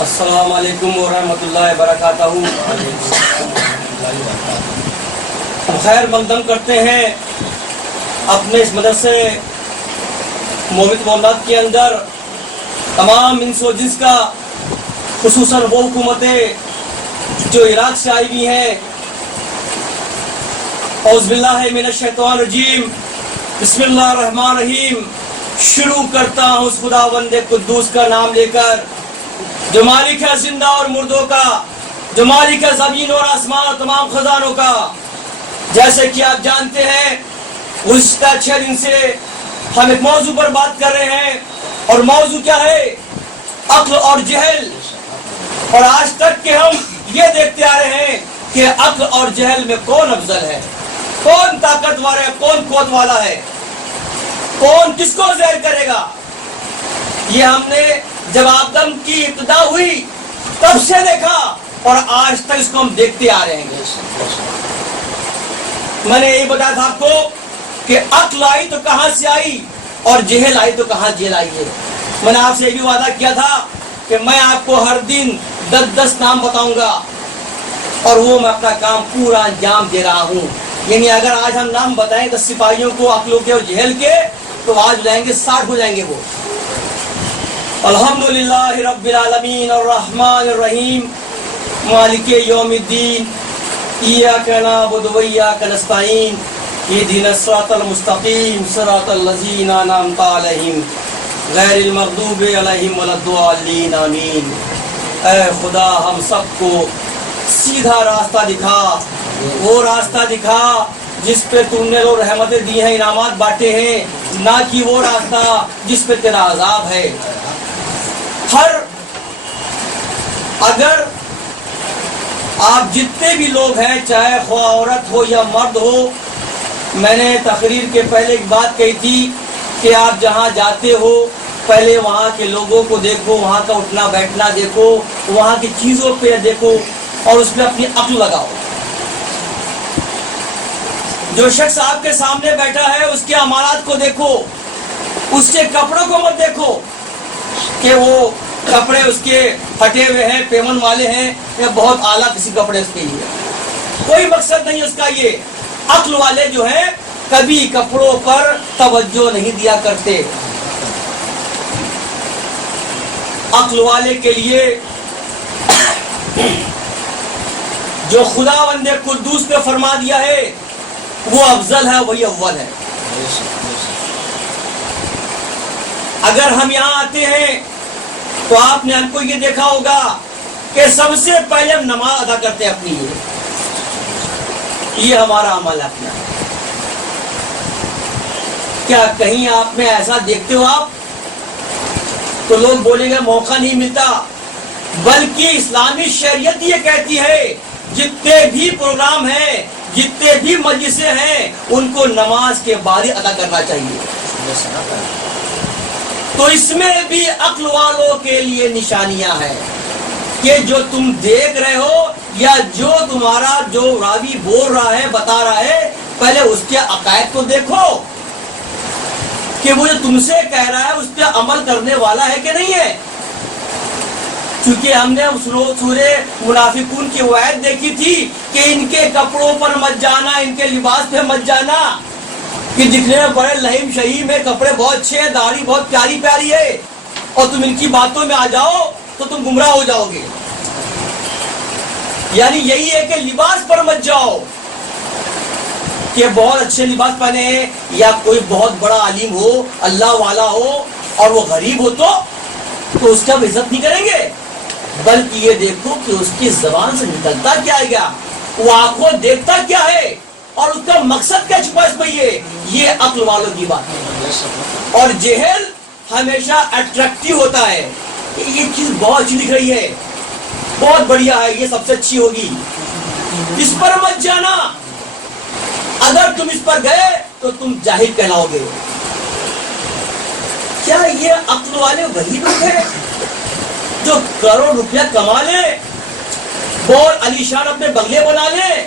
السلام علیکم ورحمۃ اللہ وبرکاتہ. خیر مقدم کرتے ہیں اپنے اس مدرسے مومد مولاد کے اندر تمام انس و جنس کا، خصوصاً وہ حکومتیں جو عراق سے آئی ہوئی ہیں. اعوذ باللہ من الشیطان الرجیم، بسم اللہ الرحمن الرحیم. شروع کرتا ہوں اس خداوند قدوس کا نام لے کر جو مالک ہے زندہ اور مردوں کا، جو مالک ہے زمین اور آسمان اور تمام خزانوں کا. جیسے کہ آپ جانتے ہیں گزشتہ 6 دن سے ہم ایک موضوع پر بات کر رہے ہیں، اور موضوع کیا ہے؟ عقل اور جہل. اور آج تک کہ ہم یہ دیکھتے آ رہے ہیں کہ عقل اور جہل میں کون افضل ہے، کون طاقتور ہے، کون قوت والا ہے، کون کس کو زہر کرے گا. یہ ہم نے جب آدم کی ابتدا ہوئی تب سے دیکھا اور آج تک اس کو ہم دیکھتے آ رہے ہیں. میں نے یہی بتایا تھا آپ کو کہ عقل آئی تو کہاں سے آئی اور جہل آئی تو کہاں جہل آئی ہے. میں نے آپ سے یہ بھی وعدہ کیا تھا کہ میں آپ کو ہر دن 10 نام بتاؤں گا اور وہ میں اپنا کام پورا انجام دے رہا ہوں. یعنی اگر آج ہم نام بتائیں 10 سپاہیوں کو عقلوں کے اور جہل کے تو آج ہو جائیں گے 60 ہو جائیں گے وہ. الحمدللہ رب العالمین الرحمن الرحیم مالک یوم الدین ایاک نعبد و ایاک نستعین اہدنا الصراط المستقیم صراط الذین انعمت علیہم غیر المغضوب علیہم ولا الضالین آمین. اے خدا ہم سب کو سیدھا راستہ دکھا، وہ راستہ دکھا جس پہ تم نے وہ رحمتیں دی ہیں، انعامات بانٹے ہیں، نہ کہ وہ راستہ جس پہ تیرا عذاب ہے. اگر آپ جتنے بھی لوگ ہیں، چاہے خواہ عورت ہو یا مرد ہو، میں نے تقریر کے پہلے ایک بات کہی تھی کہ آپ جہاں جاتے ہو پہلے وہاں کے لوگوں کو دیکھو، وہاں کا اٹھنا بیٹھنا دیکھو، وہاں کی چیزوں پہ دیکھو اور اس پہ اپنی عقل لگاؤ. جو شخص آپ کے سامنے بیٹھا ہے اس کے امارات کو دیکھو، اس کے کپڑوں کو مت دیکھو کہ وہ کپڑے اس کے پھٹے ہوئے ہیں، پیمن والے ہیں یا بہت اعلیٰ کسی کپڑے اس کے لیے. کوئی مقصد نہیں اس کا. یہ عقل والے جو ہیں کبھی کپڑوں پر توجہ نہیں دیا کرتے. عقل والے کے لیے جو خداوند قدوس نے فرما دیا ہے وہ افضل ہے، وہی اول ہے. اگر ہم یہاں آتے ہیں تو آپ نے ہم کو یہ دیکھا ہوگا کہ سب سے پہلے ہم نماز ادا کرتے ہیں اپنی. یہ ہمارا عمل ہے اپنا. کیا کہیں آپ میں ایسا دیکھتے ہو آپ تو لوگ بولیں گے موقع نہیں ملتا، بلکہ اسلامی شریعت یہ کہتی ہے جتنے بھی پروگرام ہیں، جتنے بھی مجلسیں ہیں، ان کو نماز کے بعد ہی ادا کرنا چاہیے. تو اس میں بھی عقل والوں کے لیے نشانیاں ہیں کہ جو تم دیکھ رہے ہو یا جو تمہارا جو راوی بول رہا ہے، بتا رہا ہے، پہلے اس کے عقائد کو دیکھو کہ وہ جو تم سے کہہ رہا ہے اس پہ عمل کرنے والا ہے کہ نہیں ہے. چونکہ ہم نے سورہ منافقون کی آیت دیکھی تھی کہ ان کے کپڑوں پر مت جانا، ان کے لباس پہ مت جانا کہ دکھنے میں بڑے لہیم شہیم ہے، کپڑے بہت اچھے ہیں، داڑھی بہت پیاری پیاری ہے، اور تم ان کی باتوں میں آ جاؤ تو تم گمراہ ہو جاؤ گے. یعنی یہی ہے کہ لباس پر مت جاؤ کہ بہت اچھے لباس پہنے ہیں یا کوئی بہت بڑا عالم ہو، اللہ والا ہو اور وہ غریب ہو تو اس کا عزت نہیں کریں گے. بلکہ یہ دیکھو کہ اس کی زبان سے نکلتا کیا ہے، وہ آنکھوں دیکھتا کیا ہے اور اس کا مقصد کیا چھپا اس میں. یہ عقل والوں کی بات ہے. اور جہل ہمیشہ اٹریکٹیو ہوتا ہے کہ یہ چیز بہت اچھی دکھ رہی ہے، بہت بڑھیا ہے، یہ سب سے اچھی ہوگی، اس پر مت جانا. اگر تم اس پر گئے تو تم جاہل کہلاؤ گے. کیا یہ عقل والے وہی لوگ ہیں جو کروڑ روپیہ کما لے، بہت علیشان اپنے بنگلے بنا لے،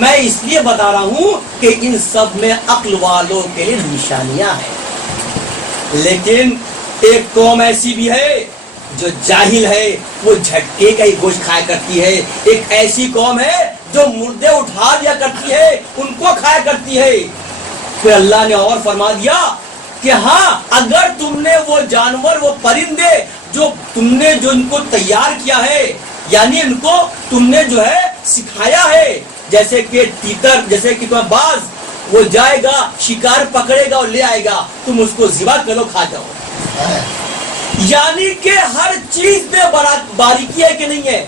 میں اس لیے بتا رہا ہوں کہ ان سب میں عقل والوں کے لیے نشانیاں ہیں. لیکن ایک قوم ایسی بھی ہے جو جاہل ہے, وہ جھٹکے کا ہی گوشت کھایا کرتی ہے. ایک ایسی قوم ہے جو مردے اٹھا دیا کرتی ہے, ان کو کھایا کرتی ہے. پھر اللہ نے اور فرما دیا کہ ہاں اگر تم نے وہ جانور, وہ پرندے جو تم نے جو ان کو تیار کیا ہے, یعنی ان کو تم نے جو ہے سکھایا ہے, جیسے کہ تیتر, جیسے کہ تمہیں باز, وہ جائے گا شکار پکڑے گا اور لے آئے گا, تم اس کو ذبح کرو کھا جاؤ. یعنی کہ ہر چیز میں باریکی ہے کہ نہیں ہے.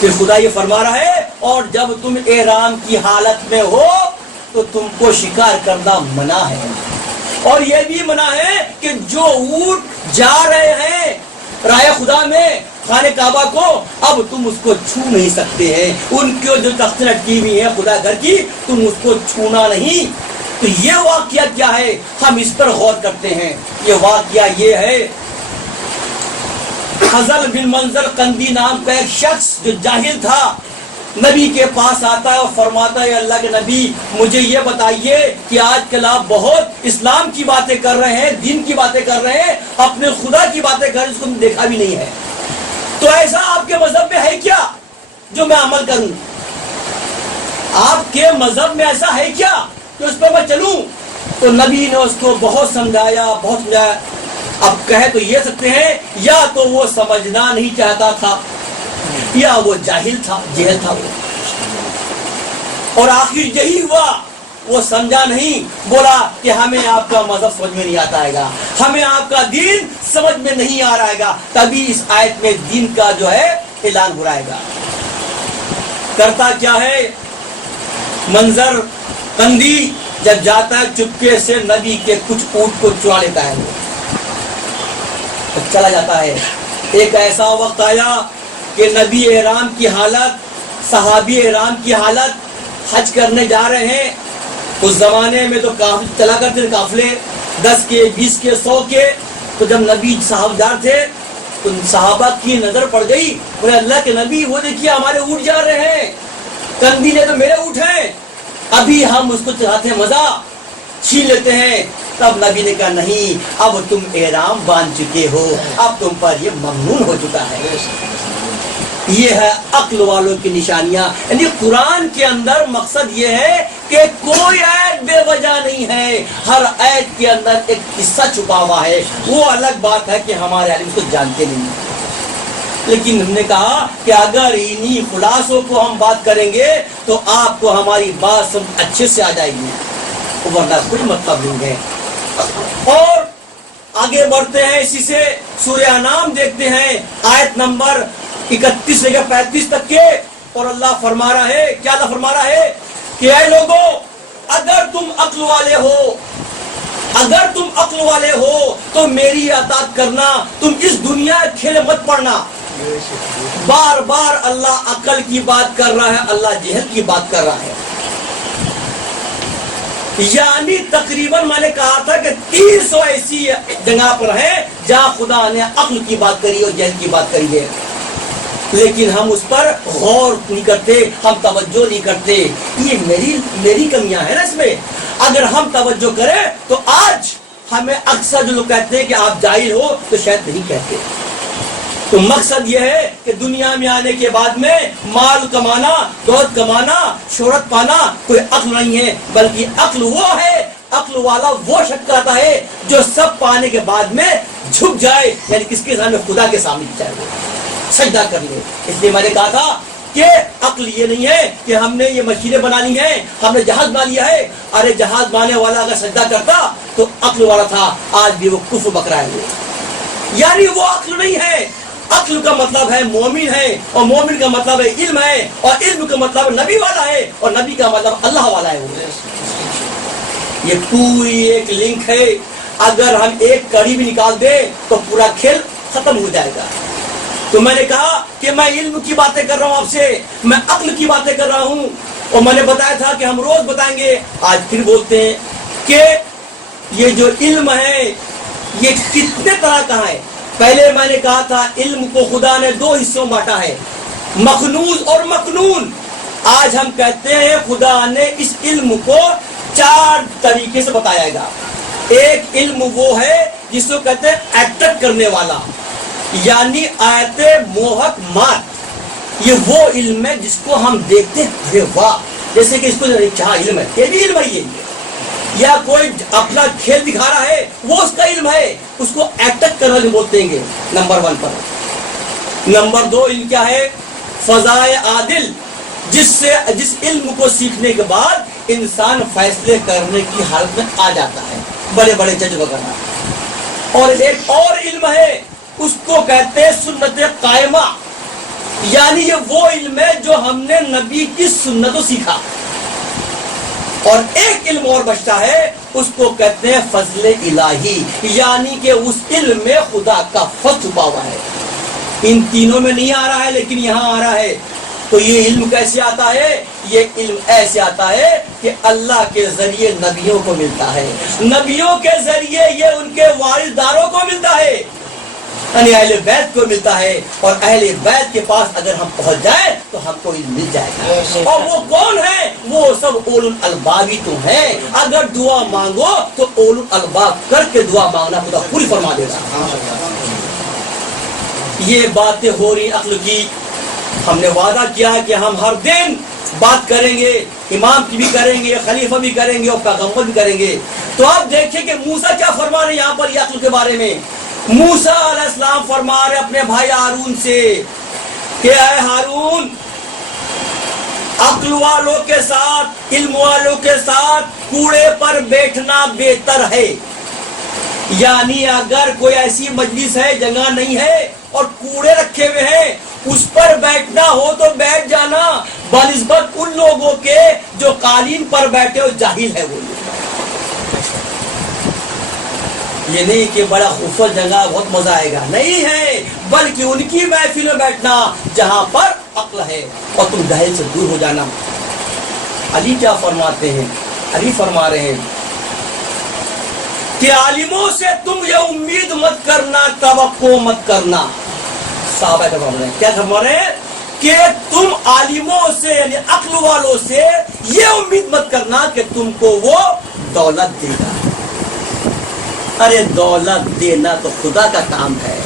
پھر خدا یہ فرما رہا ہے اور جب تم احرام کی حالت میں ہو تو تم کو شکار کرنا منع ہے, اور یہ بھی منع ہے کہ جو اونٹ جا رہے ہیں راہ خدا میں خانہ کعبہ کو, اب تم اس کو چھو نہیں سکتے ہیں. ان کی جو تختیں لٹکی ہوئی ہیں خدا گھر کی, تم اس کو چھونا نہیں. تو یہ واقعہ کیا ہے, ہم اس پر غور کرتے ہیں. یہ واقعہ یہ ہے, حضر بن منظر قندی نام کا ایک شخص جو جاہل تھا, نبی کے پاس آتا ہے اور فرماتا ہے اللہ کے نبی مجھے یہ بتائیے کہ آج کل آپ بہت اسلام کی باتیں کر رہے ہیں, دین کی باتیں کر رہے ہیں, اپنے خدا کی باتیں کر رہے ہیں, اس کو دیکھا بھی نہیں ہے, تو ایسا آپ کے مذہب میں ہے کیا جو میں عمل کروں؟ آپ کے مذہب میں ایسا ہے کیا کہ اس پر میں چلوں؟ تو نبی نے اس کو بہت سمجھایا, بہت سمجھایا. اب کہہ تو یہ سکتے ہیں یا تو وہ سمجھنا نہیں چاہتا تھا یا وہ جاہل تھا, جہل تھا وہ, اور آخر یہی ہوا, وہ سمجھا نہیں, بولا کہ ہمیں آپ کا مذہب سمجھ میں نہیں آتا ہے گا, ہمیں آپ کا دین سمجھ میں نہیں آ رہا ہے گا. تبھی اس آیت میں دین کا جو ہے اعلان ہو رہا ہے گا. کرتا کیا ہے منظر قندی, جب جاتا ہے چپکے سے نبی کے کچھ اونٹ کو چرا لیتا ہے, وہ چلا جاتا ہے. ایک ایسا وقت آیا کہ نبی احرام کی حالت, صحابی احرام کی حالت حج کرنے جا رہے ہیں. اس زمانے میں تو چلا کرتے تھے قافلے 10 کے 20 کے 100 کے. تو جب نبی صاحبدار تھے تو صحابہ کی نظر پڑ گئی, بولے اللہ کے نبی وہ دیکھیے ہمارے اونٹ جا رہے ہیں, کندی نے تو میرے اونٹ ہیں, ابھی ہم اس کو چلاتے ہیں, مزہ چھین لیتے ہیں. تب نبی نے کہا نہیں, اب تم احرام باندھ چکے ہو, اب تم پر یہ ممنون ہو چکا ہے. یہ ہے عقل والوں کی نشانیاں. یعنی قرآن کے اندر مقصد یہ ہے کہ کوئی آیت بے وجہ نہیں ہے, ہر آیت کے اندر ایک قصہ چھپا ہوا ہے. وہ الگ بات ہے کہ ہمارے عالم کو جانتے نہیں, لیکن ہم نے کہا کہ اگر انہی خلاصوں کو ہم بات کریں گے تو آپ کو ہماری بات سب اچھے سے آ جائے گی, ورنہ کوئی مطلب نہیں ہے. اور آگے بڑھتے ہیں, اسی سے سورہ انعام دیکھتے ہیں آیت نمبر 31 سے 35 تک کے, اور اللہ فرما رہا ہے, کیا اللہ فرما رہا ہے کہ اے لوگوں اگر تم عقل والے ہو, اگر تم عقل والے ہو تو میری اطاعت کرنا, تم اس دنیا کھیل مت پڑنا. بار بار اللہ عقل کی بات کر رہا ہے, اللہ جہل کی بات کر رہا ہے. یعنی تقریباً میں نے کہا تھا کہ 300 ایسی جگہ پر ہیں جہاں خدا نے عقل کی بات کری اور جہل کی بات کری ہے, لیکن ہم اس پر غور نہیں کرتے, ہم توجہ نہیں کرتے. یہ میری کمیاں ہیں نا اس میں. اگر ہم توجہ کریں تو آج ہمیں اکثر جو لوگ کہتے ہیں کہ آپ جاہل ہو, تو شاید نہیں کہتے. تو مقصد یہ ہے کہ دنیا میں آنے کے بعد میں مال کمانا, دولت کمانا, شہرت پانا کوئی عقل نہیں ہے, بلکہ عقل وہ ہے, عقل والا وہ شخص کہتا ہے جو سب پانے کے بعد میں جھک جائے, یعنی کس کے سامنے, خدا کے سامنے جائے, وہ سجدہ کر لے. اس لیے میں نے کہا تھا کہ عقل یہ نہیں ہے کہ ہم نے یہ مشینیں بنا لی ہیں, ہم نے جہاز بنا لیا ہے. ارے جہاز بنانے والا اگر سجدہ کرتا تو عقل والا تھا, آج بھی وہ کفر بک رہا ہے. یعنی وہ عقل نہیں ہے. عقل کا مطلب ہے مومن ہے, اور مومن کا مطلب ہے علم ہے, اور علم کا مطلب نبی والا ہے, اور نبی کا مطلب اللہ والا ہے. یہ پوری ایک لنک ہے. اگر ہم ایک کڑی بھی نکال دیں تو پورا کھیل ختم ہو جائے گا. تو میں نے کہا کہ میں علم کی باتیں کر رہا ہوں آپ سے, میں عقل کی باتیں کر رہا ہوں, اور میں نے بتایا تھا کہ ہم روز بتائیں گے, آج پھر بولتے ہیں کہ یہ جو علم ہے یہ کتنے طرح کا ہے. پہلے میں نے کہا تھا علم کو خدا نے 2 حصوں میں بانٹا ہے, مخنوز اور مکنون. آج ہم کہتے ہیں خدا نے اس علم کو 4 طریقے سے بتایا گا. ایک علم وہ ہے جس کو کہتے ہیں ایکٹر کرنے والا، یعنی آیت موہک مات. یہ وہ علم ہے جس کو ہم دیکھتے ہیں واہ، جیسے کہ اس کو کیا علم ہے، یہ بھی علم ہے. یہ یا کوئی اپنا کھیل دکھا رہا ہے وہ اس کا علم ہے، اس کو ایکٹر کرنا بولتے ہیں. نمبر 1 پر. نمبر 2 علم کیا ہے؟ فضائے عادل، جس علم کو سیکھنے کے بعد انسان فیصلے کرنے کی حالت میں آ جاتا ہے، بڑے بڑے جج وغیرہ. اور ایک اور علم ہے اس کو کہتے ہیں سنت قائمہ، یعنی یہ وہ علم ہے جو ہم نے نبی کی سنتوں سیکھا. اور ایک علم اور بچتا ہے اس کو کہتے ہیں فضل الہی، یعنی کہ اس علم میں خدا کا فضل چھپا ہوا ہے. ان تینوں میں نہیں آ رہا ہے لیکن یہاں آ رہا ہے. تو یہ علم کیسے آتا ہے؟ یہ علم ایسے آتا ہے کہ اللہ کے ذریعے نبیوں کو ملتا ہے، نبیوں کے ذریعے یہ ان کے وارثداروں کو ملتا ہے، یعنی اہل بیت کو ملتا ہے. اور اہل بیت کے پاس اگر ہم پہنچ جائیں تو ہم کو علم مل جائے گا. اور وہ کون ہے؟ وہ سب اولو الالباب ہی تو ہیں. اگر دعا مانگو تو اولو الالباب کر کے دعا مانگنا خدا پوری فرما دے گا. یہ باتیں ہو رہی عقل کی. ہم نے وعدہ کیا ہے کہ ہم ہر دن بات کریں گے، امام کی بھی کریں گے، خلیفہ بھی کریں گے اور پیغمبر بھی کریں گے. تو آپ دیکھیں کہ موسیٰ کیا فرما رہے ہیں یہاں پر یہ عقل کے بارے میں. موسیٰ علیہ السلام فرما رہے اپنے بھائی ہارون سے کہ اے ہارون، عقل والوں کے ساتھ، علم والوں کے ساتھ کوڑے پر بیٹھنا بہتر ہے. یعنی اگر کوئی ایسی مجلس ہے، جگہ نہیں ہے اور کوڑے رکھے ہوئے ہیں، اس پر بیٹھنا ہو تو بیٹھ جانا بنسبت ان لوگوں کے جو قالین پر بیٹھے ہو جاہل ہے. وہ یہ نہیں کہ بڑا خوبصورت جگہ بہت مزہ آئے گا، نہیں ہے، بلکہ ان کی محفل میں بیٹھنا جہاں پر عقل ہے اور تم جاہل سے دور ہو جانا. علی کیا فرماتے ہیں؟ علی فرما رہے ہیں کہ عالموں سے تم یہ امید مت کرنا، توقع مت کرنا. صحابہ کا فرمان ہے، کیا فرما رہے ہیں کہ تم عالموں سے یعنی عقل والوں سے یہ امید مت کرنا کہ تم کو وہ دولت دے گا. ارے دولت دینا تو خدا کا کام ہے.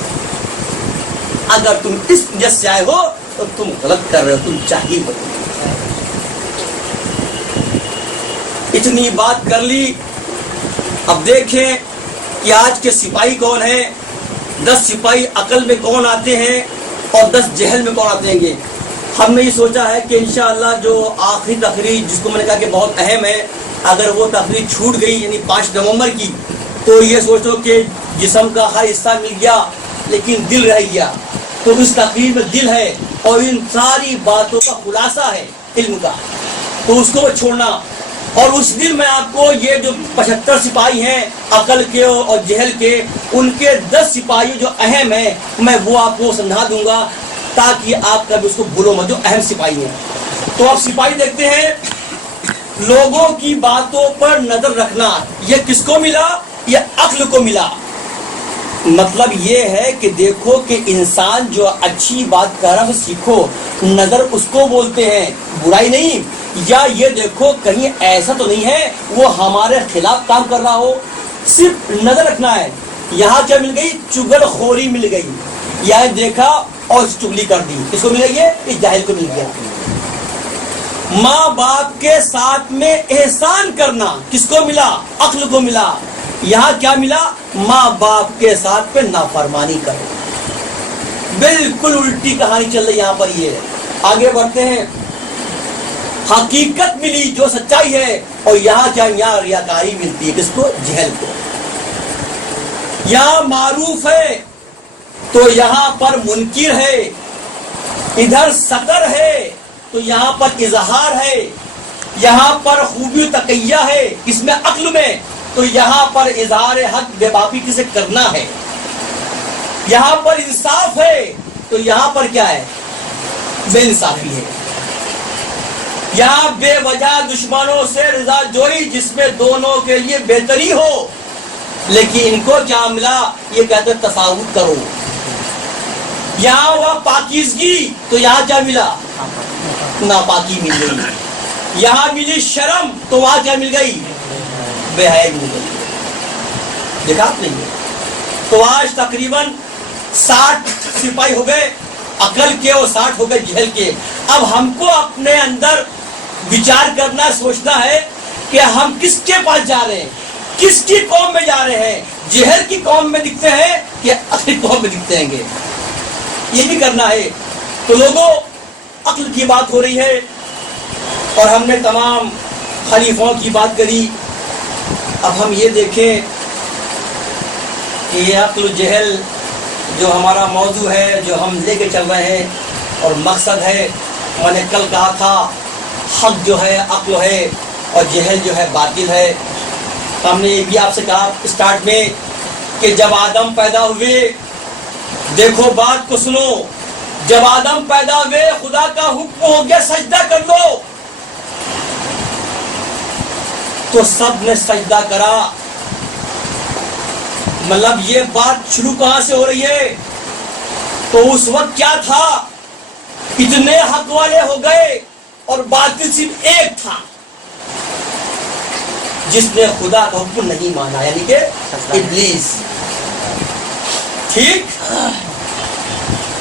اگر تم اس نیت سے آئے ہو تو تم غلط کر رہے ہو، تم جاہل ہو. اتنی بات کر لی. اب دیکھیں کہ آج کے سپاہی کون ہیں. 10 سپاہی عقل میں کون آتے ہیں اور 10 جہل میں کون آتے ہیں. ہم نے یہ سوچا ہے کہ انشاءاللہ جو آخری تقریر جس کو میں نے کہا کہ بہت اہم ہے، اگر وہ تقریر چھوٹ گئی یعنی 5 نومبر کی، تو یہ سوچو کہ جسم کا ہر حصہ مل گیا لیکن دل رہ گیا. تو اس تقریر میں دل ہے اور ان ساری باتوں کا خلاصہ ہے علم کا، تو اس کو چھوڑنا. اور اس دن میں آپ کو یہ جو 75 سپاہی ہیں عقل کے اور جہل کے، ان کے 10 سپاہی جو اہم ہیں میں وہ آپ کو سمجھا دوں گا تاکہ آپ کبھی اس کو بھولو مت، جو اہم سپاہی ہیں. تو آپ سپاہی دیکھتے ہیں لوگوں کی باتوں پر نظر رکھنا. یہ کس کو ملا؟ یہ عقل کو ملا. مطلب یہ ہے کہ دیکھو کہ انسان جو اچھی بات کر رہا ہے سیکھو. نظر اس کو بولتے ہیں، برائی نہیں. یا یہ دیکھو کہیں ایسا تو نہیں ہے وہ ہمارے خلاف کام کر رہا ہو، صرف نظر رکھنا ہے. یہاں کیا مل گئی؟ چگل خوری مل گئی. یہاں دیکھا اور چگلی کر دی. کس کو مل گئی؟ اس جاہل کو مل گیا. ماں باپ کے ساتھ میں احسان کرنا کس کو ملا؟ عقل کو ملا. یہاں کیا ملا؟ ماں باپ کے ساتھ پہ نافرمانی کرو. بالکل الٹی کہانی چل رہی یہاں پر. یہ آگے بڑھتے ہیں. حقیقت ملی جو سچائی ہے، اور یہاں کیا؟ یہاں ریاکاری ملتی ہے. کس کو؟ جہل کو. یہاں معروف ہے تو یہاں پر منکر ہے. ادھر سطر ہے تو یہاں پر اظہار ہے. یہاں پر خوبی تقیہ ہے اس میں عقل میں، تو یہاں پر اظہار حق بے باپی کسے کرنا ہے. یہاں پر انصاف ہے تو یہاں پر کیا ہے؟ بے انصافی ہے. یہاں بے وجہ دشمنوں سے رضا جوئی جس میں دونوں کے لیے بہتری ہو. لیکن ان کو کیا ملا؟ یہ کہتے تساوت کرو. یہاں ہوا پاکیزگی تو یہاں کیا ملا؟ ناپاکی مل گئی. یہاں ملی شرم تو وہاں کیا مل گئی؟ بے حیائی مل گئی. دیکھا آپ نے؟ تو آج تقریباً 60 سپاہی ہو گئے عقل کے اور 60 ہو گئے جہل کے. اب ہم کو اپنے اندر وچار کرنا، سوچنا ہے کہ ہم کس کے پاس جا رہے ہیں، کس کی قوم میں جا رہے ہیں. جہل کی قوم میں دکھتے ہیں کہ عقل کی قوم میں دکھتے ہیں گے، یہ بھی کرنا ہے. تو لوگوں، عقل کی بات ہو رہی ہے اور ہم نے تمام خلیفوں کی بات کری. اب ہم یہ دیکھیں کہ یہ عقل و جہل جو ہمارا موضوع ہے، جو ہم لے کے چل رہے ہیں اور مقصد ہے، میں نے کل کہا تھا حق جو ہے عقل ہے اور جہل جو ہے باطل ہے. ہم نے یہ بھی آپ سے کہا اسٹارٹ میں کہ جب آدم پیدا ہوئے، دیکھو بات کو سنو، جب آدم پیدا ہوئے خدا کا حکم ہو گیا سجدہ کر لو، تو سب نے سجدہ کرا. مطلب یہ بات شروع کہاں سے ہو رہی ہے؟ تو اس وقت کیا تھا؟ اتنے حق والے ہو گئے اور باطل صرف ایک تھا جس نے خدا کا حکم نہیں مانا، یعنی کہ ابلیس. ٹھیک؟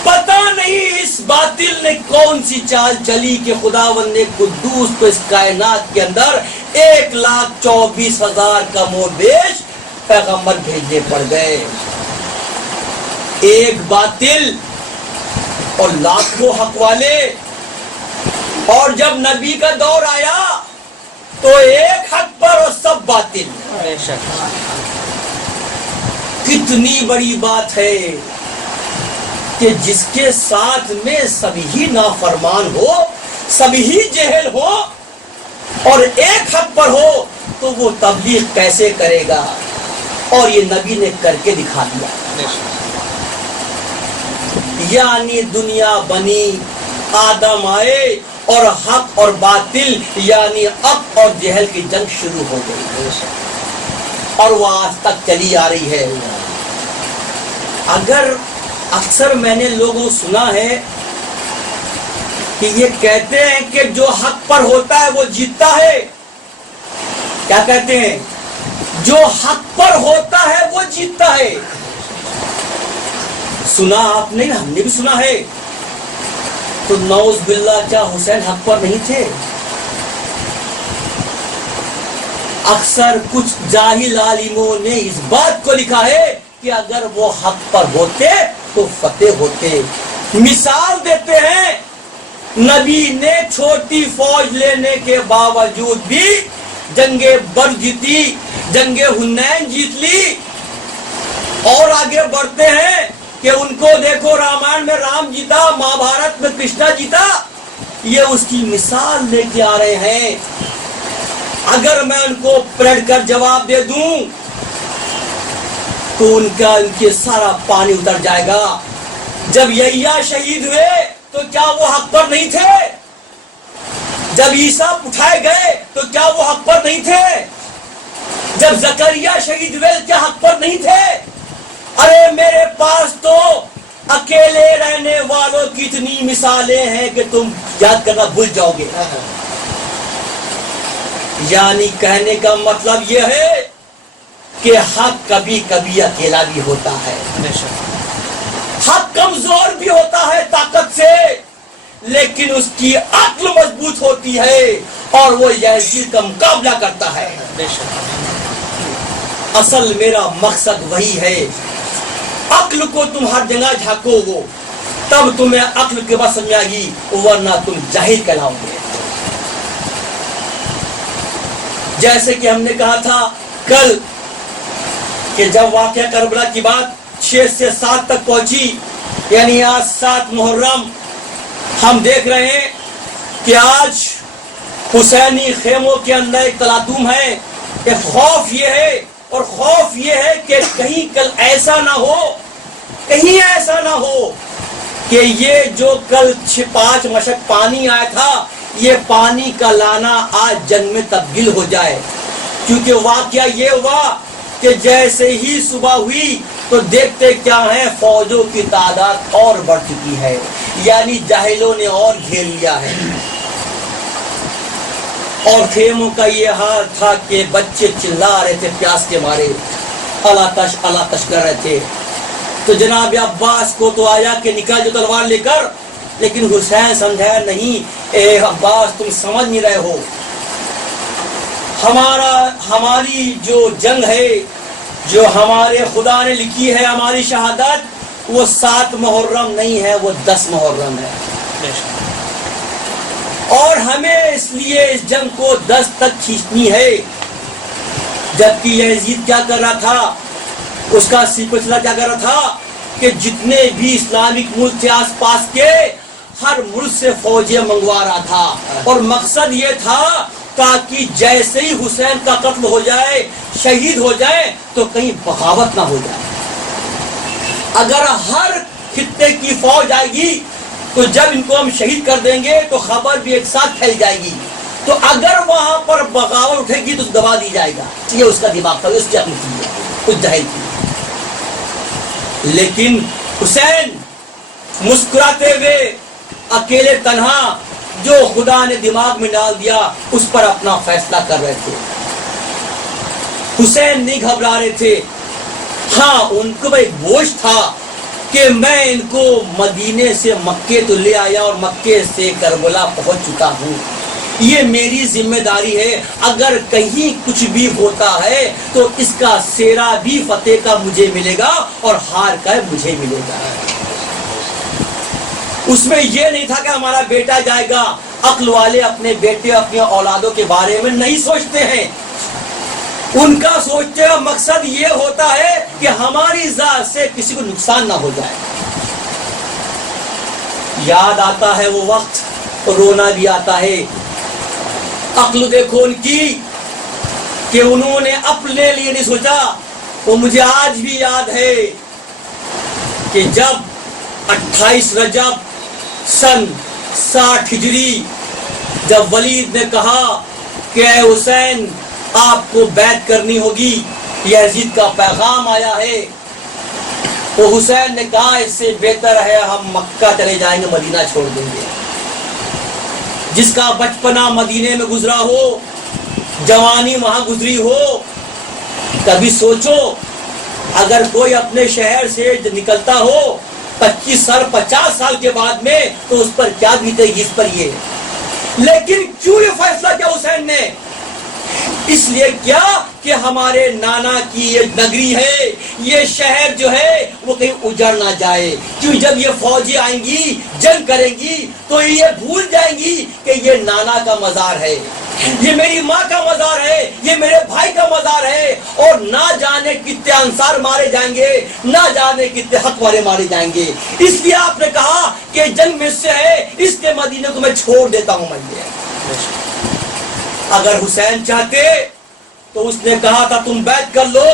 پتہ نہیں اس باطل نے کون سی چال چلی کہ خداوند نے قدوس کو اس کائنات کے اندر 1,24,000 کم و بیش پیغمبر بھیجنے پڑ گئے. ایک باطل اور لاکھوں حق والے. اور جب نبی کا دور آیا تو ایک حق پر اور سب باطل. کتنی بڑی بات ہے کہ جس کے ساتھ میں سبھی نافرمان ہو، سبھی جہل ہو اور ایک حق پر ہو تو وہ تبلیغ کیسے کرے گا؟ اور یہ نبی نے کر کے دکھا دیا. یعنی دنیا بنی، آدم آئے اور حق اور باطل یعنی حق اور جہل کی جنگ شروع ہو گئی اور وہ آج تک چلی آ رہی ہے. اگر اکثر میں نے لوگوں سنا ہے کہ یہ کہتے ہیں کہ جو حق پر ہوتا ہے وہ جیتتا ہے. کیا کہتے ہیں؟ جو حق پر ہوتا ہے وہ جیتتا ہے. سنا آپ نے؟ ہم نے بھی سنا ہے. تو نعوذ باللہ، کیا حسین حق پر نہیں تھے؟ اکثر کچھ جاہل عالموں نے اس بات کو لکھا ہے کہ اگر وہ حق پر ہوتے تو فتح ہوتے. مثال دیتے ہیں، نبی نے چھوٹی فوج لینے کے باوجود بھی جنگ بدر جیتی، جنگ حنین جیت لی. اور آگے بڑھتے ہیں کہ ان کو دیکھو رامائن میں رام جیتا، مہا بھارت میں کرشنا جیتا. یہ اس کی مثال لے کے آ رہے ہیں. اگر میں ان کو پلٹ کر جواب دے دوں تو ان کے سارا پانی اتر جائے گا. جب یحییٰ شہید ہوئے تو کیا وہ حق پر نہیں تھے؟ جب عیسیٰ اٹھائے گئے تو کیا وہ حق پر نہیں تھے؟ جب زکریا شہید ہوئے کیا حق پر نہیں تھے؟ ارے میرے پاس تو اکیلے رہنے والوں کی اتنی مثالیں ہیں کہ تم یاد کرنا بھول جاؤ گے. یعنی کہنے کا مطلب یہ ہے کہ حق کبھی کبھی اکیلا بھی ہوتا ہے، حق کمزور بھی ہوتا ہے طاقت سے، لیکن اس کی عقل مضبوط ہوتی ہے اور وہ یزید کا مقابلہ کرتا ہے. اصل میرا مقصد وہی ہے. عقل کو تم ہر جگہ جھانکو گو تب تمہیں عقل کے بات سمجھ آئے گی، ورنہ تم جاہل کہلاؤ گے. جیسے کہ ہم نے کہا تھا کل کہ جب واقعہ کربلا کی بات 6 سے 7 تک پہنچی، یعنی آج 7 محرم، ہم دیکھ رہے ہیں کہ آج حسینی خیموں کے اندر ایک تلاطم ہے. ایک خوف یہ ہے، اور خوف یہ ہے کہ کہیں کل ایسا نہ ہو، کہیں ایسا نہ ہو کہ یہ جو کل 5 مشک پانی آیا تھا، یہ پانی کا لانا آج جنگ میں تبدیل ہو جائے. کیونکہ واقعہ یہ ہوا کہ جیسے ہی صبح ہوئی تو دیکھتے کیا ہے، فوجوں کی تعداد اور بڑھ چکی ہے، یعنی جاہلوں نے اور گھیر لیا ہے۔ اور خیموں کا یہ حال تھا کہ بچے چلا رہے تھے پیاس کے مارے، اللہ تش کر رہے تھے۔ تو جناب عباس کو تو آیا کہ نکل جو تلوار لے کر، لیکن حسین سمجھایا نہیں، اے عباس تم سمجھ نہیں رہے ہو، ہماری جو جنگ ہے، جو ہمارے خدا نے لکھی ہے ہماری شہادت، وہ 7 محرم نہیں ہے، وہ 10 محرم ہے، اور ہمیں اس لیے اس جنگ کو 10 تک کھینچنی ہے۔ جبکہ یزید کیا کر رہا تھا، اس کا سلسلہ کیا کر رہا تھا کہ جتنے بھی اسلامک ملک تھے آس پاس کے، ہر ملک سے فوجیں منگوا رہا تھا، اور مقصد یہ تھا تاکہ جیسے ہی حسین کا قتل ہو جائے، شہید ہو جائے، تو کہیں بغاوت نہ ہو جائے۔ اگر ہر خطے کی فوج آئے گی تو جب ان کو ہم شہید کر دیں گے تو خبر بھی ایک ساتھ پھیل جائے گی، تو اگر وہاں پر بغاوت اٹھے گی تو دبا دی جائے گا۔ یہ اس کا دماغ تھا، اس کی عقل تھی، کچھ جاہل تھی۔ لیکن حسین مسکراتے ہوئے اکیلے تنہا جو خدا نے دماغ میں ڈال دیا اس پر اپنا فیصلہ کر رہے تھے۔ حسین نہیں گھبرا رہے تھے، ہاں ان کو ایک بوجھ تھا کہ میں ان کو مدینے سے مکے تو لے آیا اور مکے سے کربلا پہنچ چکا ہوں، یہ میری ذمہ داری ہے، اگر کہیں کچھ بھی ہوتا ہے تو اس کا سیرا بھی فتح کا مجھے ملے گا اور ہار کا مجھے ملے گا۔ اس میں یہ نہیں تھا کہ ہمارا بیٹا جائے گا۔ عقل والے اپنے بیٹے اپنی اولادوں کے بارے میں نہیں سوچتے ہیں، ان کا سوچتے ہوئے مقصد یہ ہوتا ہے کہ ہماری ذات سے کسی کو نقصان نہ ہو جائے۔ یاد آتا ہے وہ وقت، رونا بھی آتا ہے۔ عقل دیکھو ان کی کہ انہوں نے اپنے لیے نہیں سوچا۔ وہ مجھے آج بھی یاد ہے کہ جب 28 رجب سن 60 ہجری جب ولید نے کہا کہ اے حسین آپ کو بیعت کرنی ہوگی، یزید کا پیغام آیا ہے، تو حسین نے کہا اس سے بہتر ہے ہم مکہ چلے جائیں گے، مدینہ چھوڑ دیں گے۔ جس کا بچپنا مدینے میں گزرا ہو، جوانی وہاں گزری ہو، کبھی سوچو اگر کوئی اپنے شہر سے نکلتا ہو 50 سال کے بعد میں تو اس پر کیا بیتے گی، اس پر یہ۔ لیکن کیوں یہ فیصلہ کیا حسین نے؟ اس لیے کیا کہ ہمارے نانا کی یہ نگری ہے، یہ شہر جو ہے وہ کہیں اجڑ نہ جائے، کیوں جب یہ فوجی آئیں گی جنگ کریں گی تو یہ بھول جائیں گی کہ یہ نانا کا مزار ہے، یہ میری ماں کا مزار ہے، یہ میرے بھائی کا مزار ہے، اور نہ جانے کتنے انصار مارے جائیں گے، نہ جانے کتنے حق والے مارے جائیں گے۔ اس لیے آپ نے کہا کہ جنگ میں سے ہے، اس کے مدینے کو میں چھوڑ دیتا ہوں۔ میں اگر حسین چاہتے تو اس نے کہا تھا تم بیعت کر لو،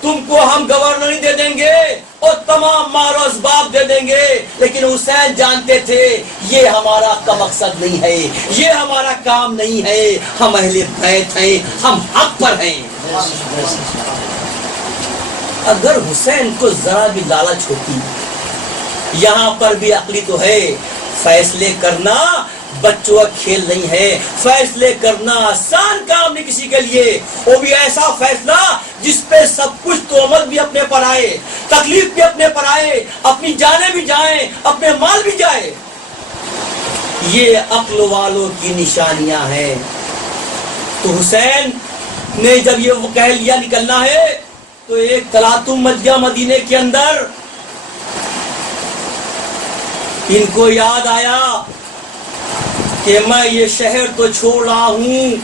تم کو ہم گورنری دے دیں گے اور تمام مال و اسباب دے دیں گے، لیکن حسین جانتے تھے یہ ہمارا کا مقصد نہیں ہے، یہ ہمارا کام نہیں ہے، ہم اہل بیت ہیں، ہم حق پر ہیں۔ اگر حسین کو ذرا بھی لالچ ہوتی، یہاں پر بھی عقلی تو ہے، فیصلے کرنا بچوں کا کھیل نہیں ہے، فیصلے کرنا آسان کام نہیں کسی کے لیے، وہ بھی ایسا فیصلہ جس پہ سب کچھ تہمت بھی اپنے پر آئے، تکلیف بھی اپنے پر آئے، اپنی جانیں بھی جائیں، اپنے مال بھی جائے۔ یہ عقل والوں کی نشانیاں ہیں۔ تو حسین نے جب یہ کہہ لیا نکلنا ہے تو ایک تلاطم مچ گیا مدینے کے اندر۔ ان کو یاد آیا کہ میں یہ شہر تو چھوڑ رہا ہوں،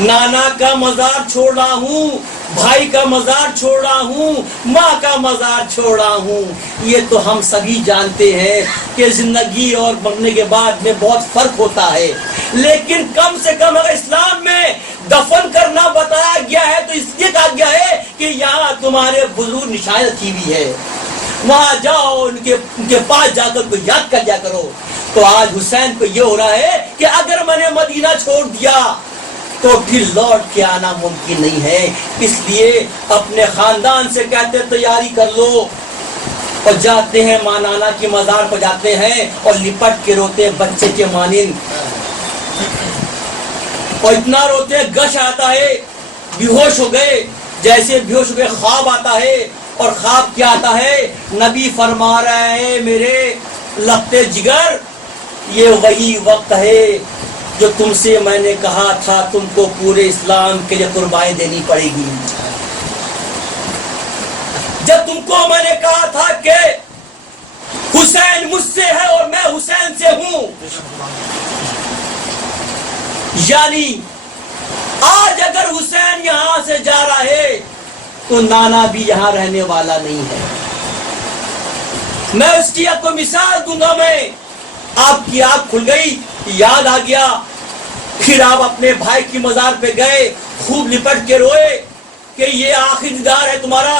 نانا کا مزار چھوڑ رہا ہوں، بھائی کا مزار چھوڑ رہا ہوں، ماں کا مزار چھوڑ رہا ہوں۔ یہ تو ہم سبھی جانتے ہیں کہ زندگی اور مرنے کے بعد میں بہت فرق ہوتا ہے، لیکن کم سے کم اگر اسلام میں دفن کرنا بتایا گیا ہے تو اس لیے کہا گیا ہے کہ یہاں تمہارے بزرگ نشان رکھی ہوئی ہے، وہاں جاؤ، ان کے پاس جا کر کو یاد کر جا کرو۔ تو آج حسین کو یہ ہو رہا ہے کہ اگر میں نے مدینہ چھوڑ دیا تو پھر لوٹ کے آنا ممکن نہیں ہے. اس لیے اپنے خاندان سے کہتے تیاری کر لو. اور جاتے ہیں ماں نانا کی مزار پر جاتے ہیں اور لپٹ کے روتے ہیں بچے کے مانند, اور اتنا روتے ہیں گش آتا ہے, بیہوش ہو گئے. جیسے بیہوش ہو گئے خواب آتا ہے, اور خواب کیا آتا ہے؟ نبی فرما رہے ہیں میرے لگتے جگر, یہ وہی وقت ہے جو تم سے میں نے کہا تھا تم کو پورے اسلام کے لیے قربانی دینی پڑے گی. جب تم کو میں نے کہا تھا کہ حسین مجھ سے ہے اور میں حسین سے ہوں, یعنی آج اگر حسین یہاں سے جا رہا ہے تو نانا بھی یہاں رہنے والا نہیں ہے. میں اس کی آپ کو مثال دوں گا. میں آپ کی آنکھ کھل گئی, یاد آ گیا, پھر آپ اپنے بھائی کی مزار پہ گئے, خوب لپٹ کے روئے کہ یہ آخری دیدار ہے تمہارا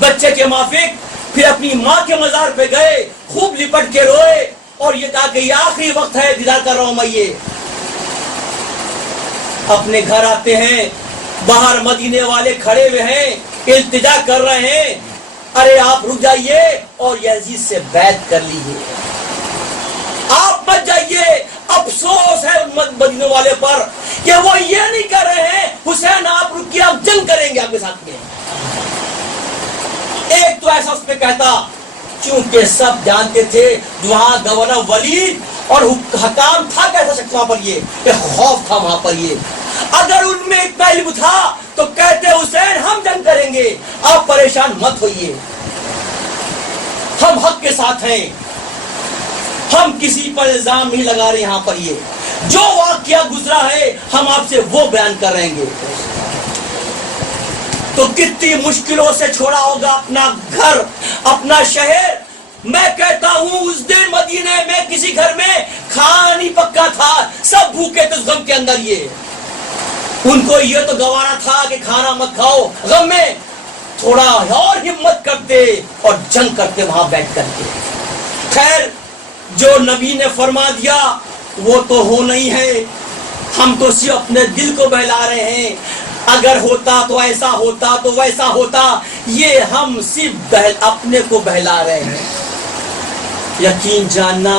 بچے کے مافک. پھر اپنی ماں کے مزار پہ گئے, خوب لپٹ کے روئے اور یہ کہا کہ یہ آخری وقت ہے دیدار کر رہا ہوں میں. یہ اپنے گھر آتے ہیں, باہر مدینے والے کھڑے ہوئے ہیں, التجا کر رہے ہیں, ارے آپ رک جائیے اور یزید سے بیعت کر لیجیے, آپ مت جائیے. افسوس ہے ان مدینے والے پر کہ وہ یہ نہیں کر رہے ہیں حسین آپ رکیے, آپ جنگ کریں گے آپ کے ساتھ میں. ایک تو ایسا اس پہ کہتا, چونکہ سب جانتے تھے وہاں گورنر ولید اور حکام تھا کیسا شخص وہاں پر, یہ خوف تھا وہاں پر. یہ اگر ان میں اتنا علم تھا تو کہتے حسین ہم جنگ کریں گے, آپ پریشان مت ہوئیے, ہم حق کے ساتھ ہیں, ہم کسی پر الزام نہیں لگا رہے. یہاں پر یہ جو واقعہ گزرا ہے ہم آپ سے وہ بیان کر رہے ہیں. تو کتنی مشکلوں سے چھوڑا ہوگا اپنا گھر, اپنا شہر. میں کہتا ہوں اس دن مدینے میں کسی گھر میں کھانا نہیں پکا تھا, سب بھوکے تھے اس غم کے اندر. یہ ان کو یہ تو گوارا تھا کہ کھانا مت کھاؤ, غم میں تھوڑا اور ہمت کرتے اور جنگ کرتے وہاں بیٹھ کر کے. خیر جو نبی نے فرما دیا وہ تو ہو نہیں ہے, ہم تو صرف اپنے دل کو بہلا رہے ہیں. اگر ہوتا تو ایسا ہوتا تو ویسا ہوتا, یہ ہم صرف اپنے کو بہلا رہے ہیں. یقین جاننا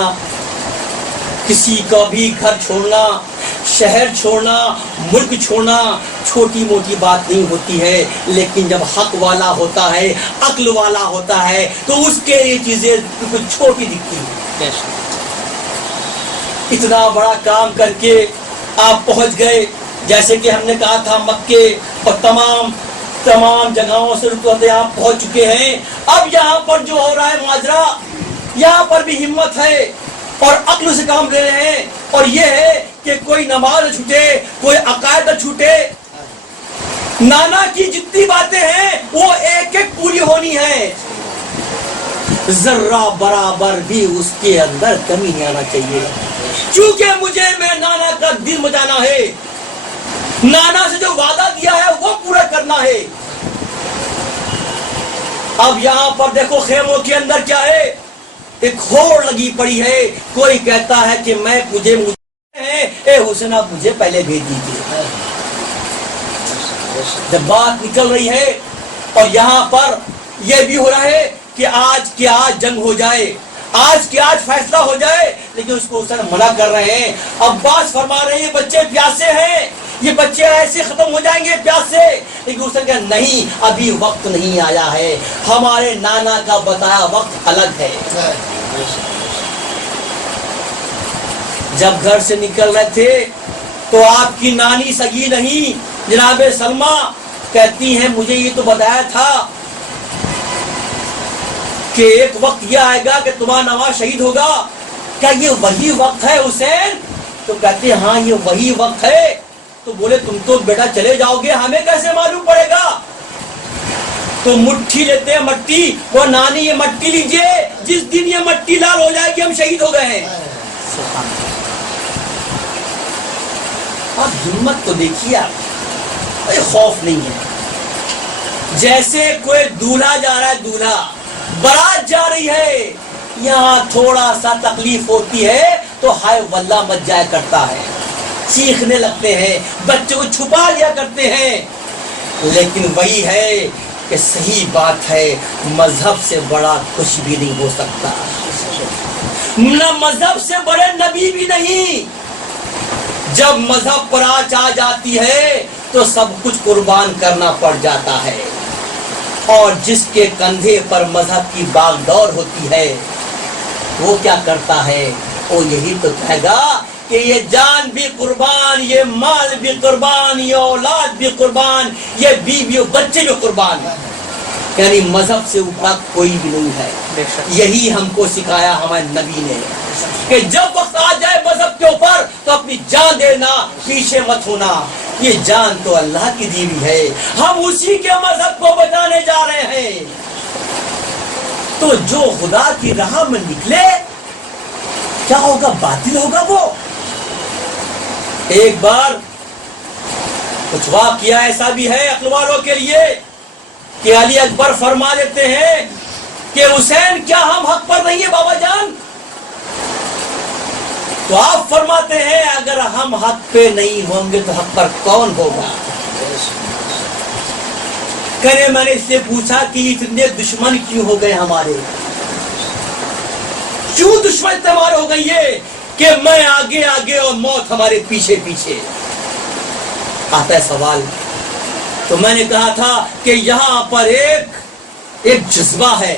کسی کو بھی گھر چھوڑنا, شہر چھوڑنا, ملک چھوڑنا چھوٹی موٹی بات نہیں ہوتی ہے, لیکن جب حق والا ہوتا ہے, عقل والا ہوتا ہے تو اس کے یہ چیزیں کچھ چھوٹی دکھتی ہیں. اتنا بڑا کام کر کے آپ پہنچ گئے, جیسے کہ ہم نے کہا تھا مکے اور تمام جگہوں سے رکتے آپ پہنچ چکے ہیں. اب یہاں پر جو ہو رہا ہے ماجرا, یہاں پر بھی ہمت ہے اور عقل سے کام لے رہے ہیں, اور یہ ہے کہ کوئی نماز نہ چھوٹے, کوئی عقائد نہ چھوٹے. نانا کی جتنی باتیں ہیں وہ ایک ایک پوری ہونی ہے, ذرہ برابر بھی اس کے اندر کمی نہیں آنا چاہیے. چونکہ مجھے میں نانا کا دل مجانا ہے, نانا سے جو وعدہ دیا ہے وہ پورا کرنا ہے. اب یہاں پر دیکھو خیموں کے اندر کیا ہے, ایک ہوڑ لگی پڑی ہے. کوئی کہتا ہے کہ میں مجھے اے حسین آپ مجھے پہلے بھیج دیجیے. جب بات نکل رہی ہے اور یہاں پر یہ بھی ہو رہا ہے کہ آج کے آج جنگ ہو جائے, آج کے آج فیصلہ ہو جائے, لیکن اس کو حسین منع کر رہے ہیں. عباس فرما رہے ہیں بچے پیاسے ہیں, یہ بچے ایسے ختم ہو جائیں گے پیاس سے, لیکن حسین کہا نہیں ابھی وقت نہیں آیا ہے, ہمارے نانا کا بتایا وقت الگ ہے. جب گھر سے نکل رہے تھے تو آپ کی نانی سگی نہیں جناب سلمہ کہتی ہیں مجھے یہ تو بتایا تھا کہ ایک وقت یہ آئے گا کہ تمہارا نواز شہید ہوگا, کیا یہ وہی وقت ہے حسین؟ تو کہتے ہیں ہاں یہ وہی وقت ہے. تو بولے تم تو بیٹا چلے جاؤ گے, ہمیں کیسے معلوم پڑے گا؟ تو مٹھی لیتے ہیں مٹی, وہ نانی یہ مٹی لیجئے, جس دن یہ مٹی لال ہو جائے گی ہم شہید ہو گئے ہیں. اب ہمت تو دیکھیے آپ, خوف نہیں ہے. جیسے کوئی دولہا جا رہا ہے, دولہا بارات جا رہی ہے, یہاں تھوڑا سا تکلیف ہوتی ہے تو ہائے واللہ مت جایا کرتا ہے. چیخنے لگتے ہیں، بچوں کو چھپا لیا کرتے ہیں. لیکن وہی ہے کہ صحیح بات ہے، مذہب سے بڑا کچھ بھی نہیں ہو سکتا، نہ مذہب سے بڑے نبی بھی نہیں. جب مذہب پر آنچ آ جاتی ہے تو سب کچھ قربان کرنا پڑ جاتا ہے. اور جس کے کندھے پر مذہب کی باغ دور ہوتی ہے وہ کیا کرتا ہے؟ وہ یہی تو کہے گا کہ یہ جان بھی قربان، یہ مال بھی قربان، یہ اولاد بھی قربان، یہ بیوی و بچے بھی قربان. یعنی مذہب سے اوپر کوئی بھی نہیں ہے. یہی ہم کو سکھایا ہمارے نبی نے کہ جب وقت آ جائے مذہب کے اوپر تو اپنی جان دینا، پیچھے مت ہونا. یہ جان تو اللہ کی دی ہوئی ہے، ہم اسی کے مذہب کو بچانے جا رہے ہیں. تو جو خدا کی راہ میں نکلے کیا ہوگا؟ باطل ہوگا. وہ ایک بار کچھ واقعہ ایسا بھی ہے عقل والوں کے لیے کہ علی اکبر فرما دیتے ہیں کہ حسین کیا ہم حق پر نہیں ہیں بابا جان؟ تو آپ فرماتے ہیں اگر ہم حق پہ نہیں ہوں گے تو حق پر کون ہوگا؟ کرے میں نے اس سے پوچھا کہ اتنے دشمن کیوں ہو گئے ہمارے؟ کیوں دشمن تمہار ہو گئی ہے کہ میں آگے آگے اور موت ہمارے پیچھے پیچھے؟ آتا ہے سوال. تو میں نے کہا تھا کہ یہاں پر ایک جذبہ ہے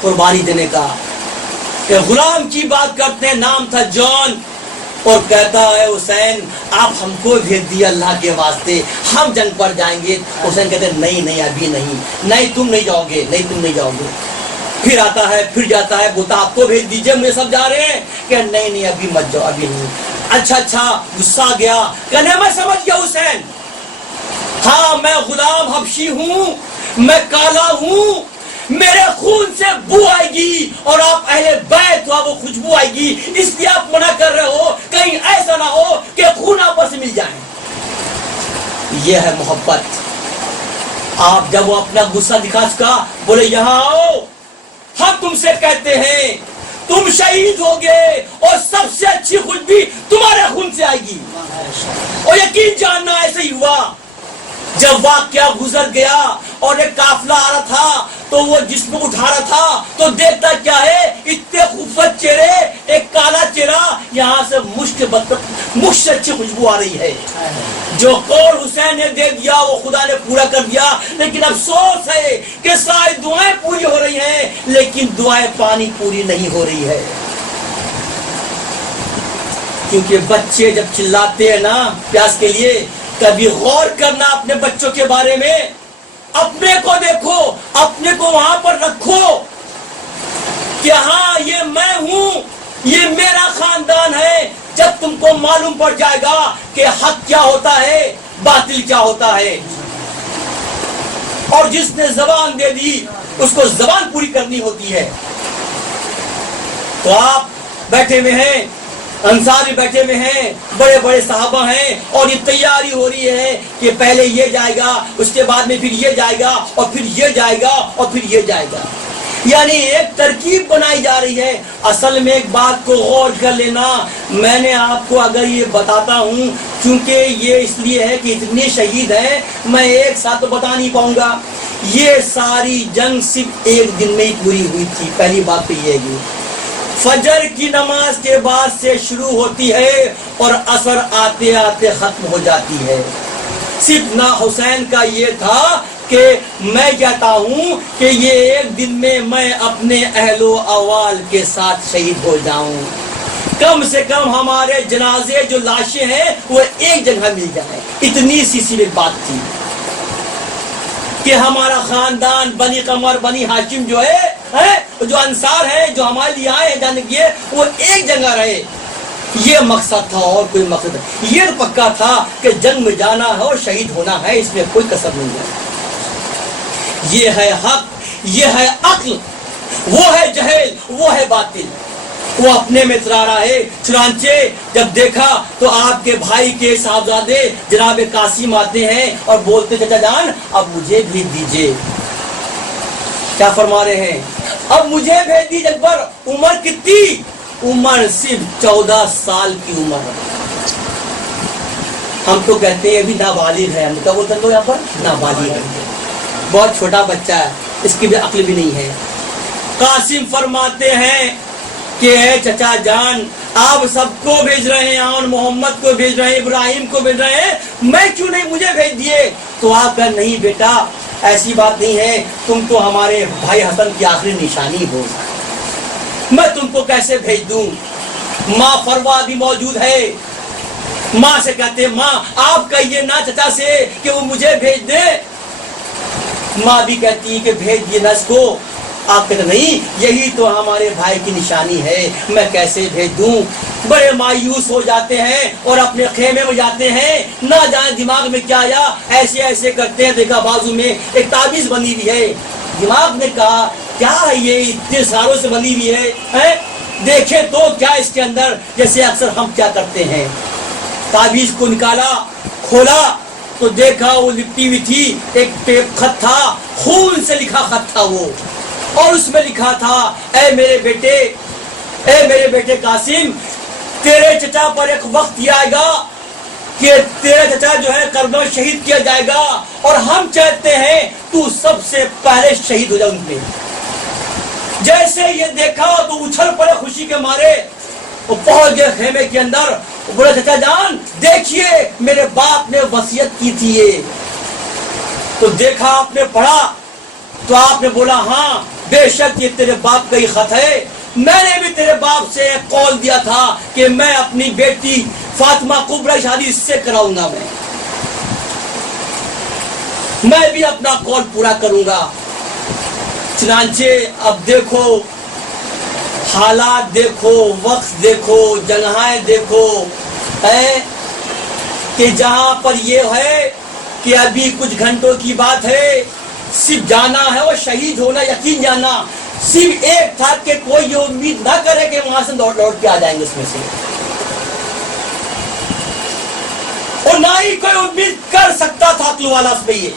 قربانی دینے کا. کہ غلام کی بات کرتے ہیں، نام تھا جان، اور کہتا ہے حسین آپ ہم کو بھیج دیا اللہ کے واسطے، ہم جنگ پر جائیں گے. حسین کہتے ہیں نہیں ابھی نہیں، تم نہیں جاؤ گے. پھر آتا ہے، پھر جاتا ہے، بولتا آپ کو بھیج دیجئے، مجھے سب جا رہے ہیں. کہ نہیں ابھی مت جاؤ، ابھی نہیں. اچھا غصہ گیا، کہنے میں سمجھ گیا حسین، ہاں میں غلام حبشی ہوں، میں کالا ہوں، میرے خون سے بو آئے گی اور آپ اہل بیت ہو، وہ خوشبو آئے گی، اس لیے آپ منع کر رہے ہو، کہیں ایسا نہ ہو کہ خون آپس مل جائیں. یہ ہے محبت. آپ جب وہ اپنا غصہ دکھا چکا، بولے یہاں آؤ، ہم تم سے کہتے ہیں تم شہید ہوگے اور سب سے اچھی خوشبو تمہارے خون سے آئے گی. اور یقین جاننا ایسے ہی ہوا. جب واقعہ گزر گیا اور ایک قافلہ آ رہا تھا تو وہ جس میں اٹھا رہا تھا تو دیکھتا کیا ہے، اتنے خوبصورت چہرے، ایک کالا چہرہ، یہاں سے مشک سے اچھی خوشبو آ رہی ہے. جو قول حسین نے دے دیا وہ خدا نے پورا کر دیا. لیکن افسوس ہے کہ ساری دعائیں پوری ہو رہی ہیں لیکن دعائیں پانی پوری نہیں ہو رہی ہے. کیونکہ بچے جب چلاتے ہیں نا پیاس کے لیے، کبھی غور کرنا اپنے بچوں کے بارے میں، اپنے کو دیکھو، اپنے کو وہاں پر رکھو کہ ہاں یہ میں ہوں، یہ میرا خاندان ہے. جب تم کو معلوم پڑ جائے گا کہ حق کیا ہوتا ہے، باطل کیا ہوتا ہے. اور جس نے زبان دے دی اس کو زبان پوری کرنی ہوتی ہے. تو آپ بیٹھے ہوئے ہیں، انصاری بیٹھے ہوئے ہیں، بڑے بڑے صحابہ ہیں، اور یہ تیاری ہو رہی ہے کہ پہلے یہ جائے گا، اس کے بعد میں پھر یہ جائے گا، اور پھر یہ جائے گا، اور پھر یہ جائے گا. یعنی ایک ترکیب بنائی جا رہی ہے. اصل میں ایک بات کو غور کر لینا، میں نے آپ کو اگر یہ بتاتا ہوں، کیونکہ یہ اس لیے ہے کہ اتنے شہید ہیں، میں ایک ساتھ تو بتا نہیں پاؤں گا. یہ ساری جنگ صرف ایک دن میں ہی پوری ہوئی تھی. پہلی بات تو یہ ہے، فجر کی نماز کے بعد سے شروع ہوتی ہے اور عصر آتے آتے ختم ہو جاتی ہے. صرف نہ حسین کا یہ تھا کہ میں کہتا ہوں کہ یہ ایک دن میں اپنے اہل و اوال کے ساتھ شہید ہو جاؤں، کم سے کم ہمارے جنازے جو لاشیں ہیں وہ ایک جگہ مل جائیں. اتنی سی صرف بات تھی کہ ہمارا خاندان بنی قمر بنی ہاشم جو ہے، جو انصار ہے، جو ہمارے لیے آئے ہیں جانے کے، وہ ایک جگہ رہے. یہ مقصد تھا اور کوئی مقصد نہیں. یہ پکا تھا کہ جنگ میں جانا ہے اور شہید ہونا ہے، اس میں کوئی کسر نہیں ہے. یہ ہے حق، یہ ہے عقل، وہ ہے جہل، وہ ہے باطل. وہ اپنے میں اترا رہا ہے. چنانچہ جب دیکھا تو آپ کے بھائی کے صاحبزادے جناب قاسم آتے ہیں اور بولتے چچا جان اب مجھے بھیج دیجئے. کیا فرما رہے ہیں؟ اب مجھے بھیج دیجئے. اکبر عمر کتنی؟ عمر صرف 14 سال کی عمر. ہم تو کہتے ہیں ابھی نابالغ ہے، ہم کیا بولتے ہیں یہاں پر نابالغ ہے، بہت چھوٹا بچہ ہے، اس کی بھی عقل بھی نہیں ہے۔ قاسم فرماتے ہیں کہ اے چچا جان آپ سب کو بھیج رہے ہیں اور محمد کو بھیج رہے ہیں، ابراہیم کو بھیج رہے ہیں، میں کیوں نہیں مجھے بھیج دیے؟ تو آپ کہا نہیں بیٹا ایسی بات نہیں ہے، تم تو ہمارے بھائی حسن کی آخری نشانی ہو، میں تم کو کیسے بھیج دوں؟ ماں فروا بھی موجود ہے، ماں سے کہتے ہیں ماں آپ کہیے نا چچا سے کہ وہ مجھے بھیج دے۔ ماں بھی کہتی ہے کہ بھیج دیے نا اس کو۔ آپ کہتے نہیں یہی تو ہمارے بھائی کی نشانی ہے، میں کیسے بھیج دوں؟ بڑے مایوس ہو جاتے ہیں اور اپنے خیمے میں جاتے ہیں، نہ جانے دماغ میں کیا آیا، ایسے ایسے کرتے ہیں، دیکھا بازو میں ایک تعویذ بنی ہوئی ہے، دماغ نے کہا کیا ہے یہ اتنے سالوں سے بنی ہوئی ہے، دیکھے تو کیا اس کے اندر، جیسے اکثر ہم کیا کرتے ہیں، تعویذ کو نکالا کھولا تو دیکھا وہ لپٹی ہوئی تھی، ایک خط تھا، خون سے لکھا خط تھا وہ، اور اس میں لکھا تھا اے میرے بیٹے قاسم، تیرے چچا پر ایک وقت یہ آئے گا کہ تیرا چچا جو ہے کربلا میں شہید کیا جائے گا، اور ہم چاہتے ہیں تو سب سے پہلے شہید ہو جائے ان پہ۔ جیسے یہ دیکھا تو اچھل پڑے خوشی کے مارے، وہ پہنچ گئے خیمے کے اندر، بولے چچا جان دیکھیے میرے باپ نے وصیت کی تھی یہ، تو دیکھا آپ نے پڑھا تو آپ نے بولا ہاں بے شک یہ تیرے باپ کا ہی خط ہے، میں نے بھی تیرے باپ سے قول دیا تھا کہ میں اپنی بیٹی فاطمہ کبریٰ شادی اس سے کراؤں گا، میں بھی اپنا قول پورا کروں گا۔ چنانچہ اب دیکھو حالات دیکھو، وقت دیکھو، جگہیں دیکھو، کہ جہاں پر یہ ہے کہ ابھی کچھ گھنٹوں کی بات ہے، صرف جانا ہے وہ شہید ہونا، یقین جانا، صرف ایک تھا کہ کوئی یہ امید نہ کرے کہ وہاں سے لوٹ کے آ جائیں گے اس میں سے، اور نہ ہی کوئی امید کر سکتا تھا عقل والا اس میں یہ۔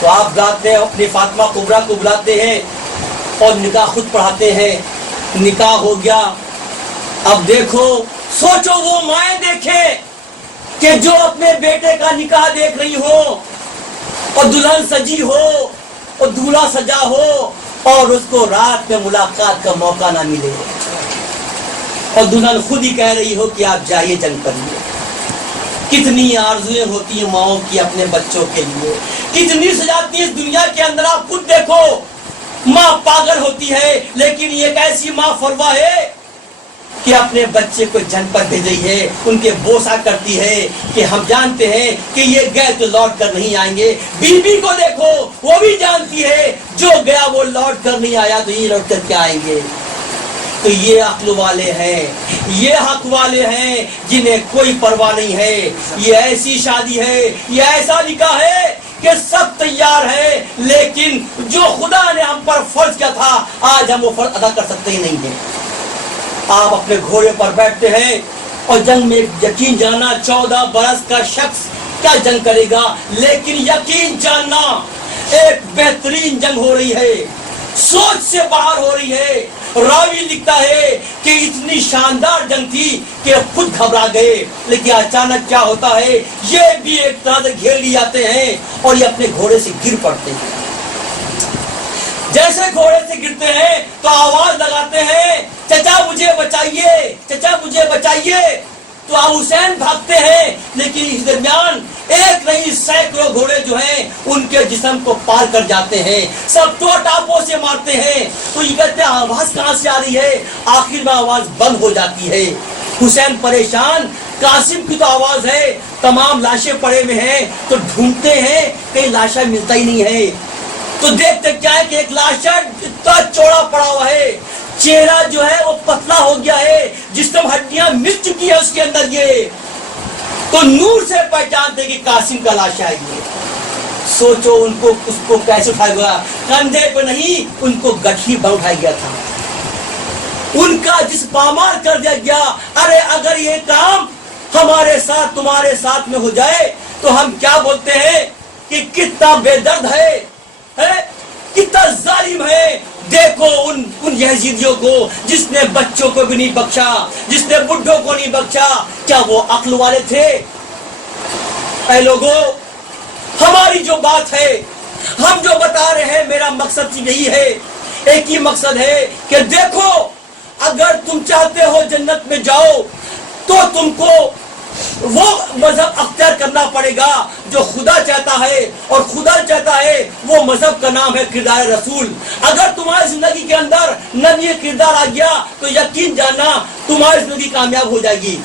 تو آپ جاتے ہیں اپنی فاطمہ کبریٰ کو بلاتے ہیں اور نکاح خود پڑھاتے ہیں، نکاح ہو گیا۔ اب دیکھو سوچو وہ مائیں دیکھیں کہ جو اپنے بیٹے کا نکاح دیکھ رہی ہو اور دلہن سجی ہو اور دولہا سجا ہو اور اس کو رات میں ملاقات کا موقع نہ ملے، اور دلہن خود ہی کہہ رہی ہو کہ آپ جائیے جنگ پر لیے۔ کتنی آرزویں ہوتی ہیں ماؤں کی اپنے بچوں کے لیے، کتنی سجاتی ہیں اس دنیا کے اندر، آپ خود دیکھو ماں پاگل ہوتی ہے، لیکن یہ ایک ایسی ماں فروا ہے کہ اپنے بچے کو جنگ پر بھیج رہی ہے، ان کے بوسا کرتی ہے کہ ہم جانتے ہیں کہ یہ گئے تو لوٹ کر نہیں آئیں گے۔ بیوی کو دیکھو وہ بھی جانتی ہے جو گیا وہ لوٹ کر نہیں آیا تو یہ لوٹ کر کیا آئیں گے۔ تو یہ عقل والے ہیں، یہ حق والے ہیں جنہیں کوئی پرواہ نہیں ہے۔ یہ ایسی شادی ہے، یہ ایسا نکاح ہے کہ سب تیار ہے، لیکن جو خدا نے ہم پر فرض کیا تھا آج ہم وہ فرض ادا کر سکتے ہی نہیں ہیں۔ آپ اپنے گھوڑے پر بیٹھتے ہیں اور جنگ میں یقین جاننا 14 برس کا شخص کیا جنگ کرے گا، لیکن یقین جاننا ایک بہترین جنگ ہو رہی ہے، سوچ سے باہر ہو رہی ہے۔ راوی لکھتا ہے کہ اتنی شاندار جنگ تھی کہ خود گھبرا گئے، لیکن اچانک کیا ہوتا ہے یہ بھی ایک طرح سے گھیر لی جاتے ہیں اور یہ اپنے گھوڑے سے گر پڑتے ہیں۔ جیسے گھوڑے سے گرتے ہیں تو آواز لگاتے ہیں چچا مجھے بچائیے، چچا مجھے بچائیے، تو ابو حسین بھاگتے ہیں، لیکن اس درمیان ایک نہیں سینکڑوں گھوڑے جو ہیں ان کے جسم کو پار کر جاتے ہیں، سب ٹاپوں سے مارتے ہیں۔ تو یہ کہتے ہیں آواز کہاں سے آ رہی ہے، آخر میں آواز بند ہو جاتی ہے۔ حسین پریشان، قاسم کی تو آواز ہے، تمام لاشیں پڑے ہوئے ہیں، تو ڈھونڈتے ہیں کہیں لاشا ملتا ہی نہیں ہے، تو دیکھتے کیا ہے کہ ایک لاشا اتنا چوڑا پڑا ہوا ہے، چہرہ جو ہے وہ پتلا ہو گیا ہے، جسم ہڈیاں مل چکی ہے اس کے اندر، یہ تو نور سے پہچانتے کہ قاسم کا لاشا ہے یہ۔ سوچو ان کو اس کو کیسے اٹھایا گیا، کندھے پہ نہیں، ان کو گٹھی پر اٹھایا گیا تھا، ان کا جس پامال کر دیا گیا۔ ارے اگر یہ کام ہمارے ساتھ تمہارے ساتھ میں ہو جائے تو ہم کیا بولتے ہیں کہ کتنا بے درد ہے، کتنا ظالم ہے، دیکھو ان یزیدیوں کو جس نے بچوں کو بھی نہیں بخشا, جس نے بڈھوں کو نہیں بخشا. کیا وہ عقل والے تھے؟ اے لوگوں, ہماری جو بات ہے, ہم جو بتا رہے ہیں, میرا مقصد یہی ہے, ایک ہی مقصد ہے کہ دیکھو اگر تم چاہتے ہو جنت میں جاؤ تو تم کو وہ مذہب اختیار کرنا پڑے گا جو خدا چاہتا ہے, اور خدا چاہتا ہے وہ مذہب کا نام ہے کردار رسول. اگر تمہاری زندگی کے اندر نبی کردار آ گیا تو یقین جاننا تمہاری زندگی کامیاب ہو جائے گی.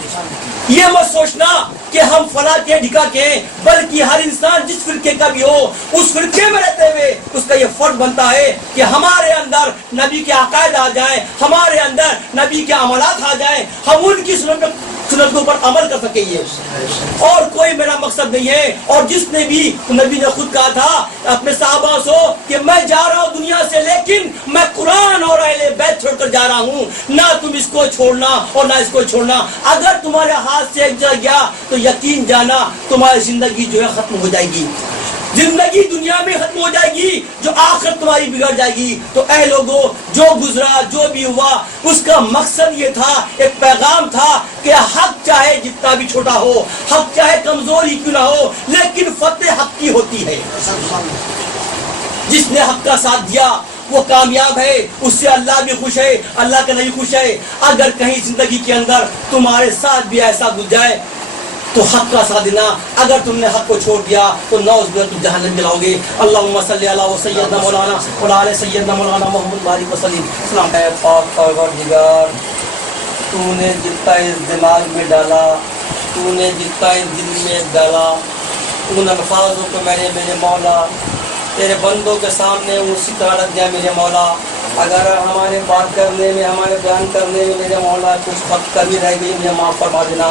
یہ مت سوچنا کہ ہم فلاں کے ڈھکا کے, بلکہ ہر انسان جس فرقے کا بھی ہو اس فرقے میں رہتے ہوئے اس کا یہ فرض بنتا ہے کہ ہمارے اندر نبی کے عقائد آ جائیں, ہمارے اندر نبی کے عملات آ جائیں, ہم ان کی سنت کے اوپر عمل کر سکیں. یہ اور کوئی میرا مقصد نہیں ہے. اور جس نے بھی, نبی نے خود کہا تھا اپنے صحابہ سے کہ میں جا رہا ہوں دنیا سے, لیکن میں قرآن اور اہل بیت چھوڑ کر جا رہا ہوں, نہ تم اس کو چھوڑنا اور نہ اس کو چھوڑنا. اگر تمہارے ہاتھ سے ایک جگہ گیا تو یقین جانا تمہاری زندگی جو ہے ختم ہو جائے گی, زندگی دنیا میں ختم ہو جائے گی, جو آخر تمہاری بگڑ جائے گی. تو اے لوگوں, جو گزرا جو بھی ہوا اس کا مقصد یہ تھا, ایک پیغام تھا کہ حق چاہے جتنا بھی چھوٹا ہو, حق چاہے کمزور ہی کیوں نہ ہو, لیکن فتح حق کی ہوتی ہے. جس نے حق کا ساتھ دیا وہ کامیاب ہے, اس سے اللہ بھی خوش ہے, اللہ کا نبی خوش ہے. اگر کہیں زندگی کے اندر تمہارے ساتھ بھی ایسا گزر جائے تو حق کا ساتھ دینا, اگر تم نے حق کو چھوڑ دیا تو نوز میں تم جہنم میں لاؤ گے. اللہم صلی علی سیدنا مولانا وعلی سیدنا مولانا محمد بارک وسلم. اسلام ہے پاک پروردگار, تو نے جتنا اس دماغ میں ڈالا, تو نے جتنا اس دل میں ڈالا, ان الفاظوں کو میرے مولا تیرے بندوں کے سامنے اسی طرح رکھ دیا میرے مولا. اگر ہمارے بات کرنے میں, ہمارے بیان کرنے میں میرے مولا کچھ وقت کمی رہ گئی, مجھے معاف فرما دینا.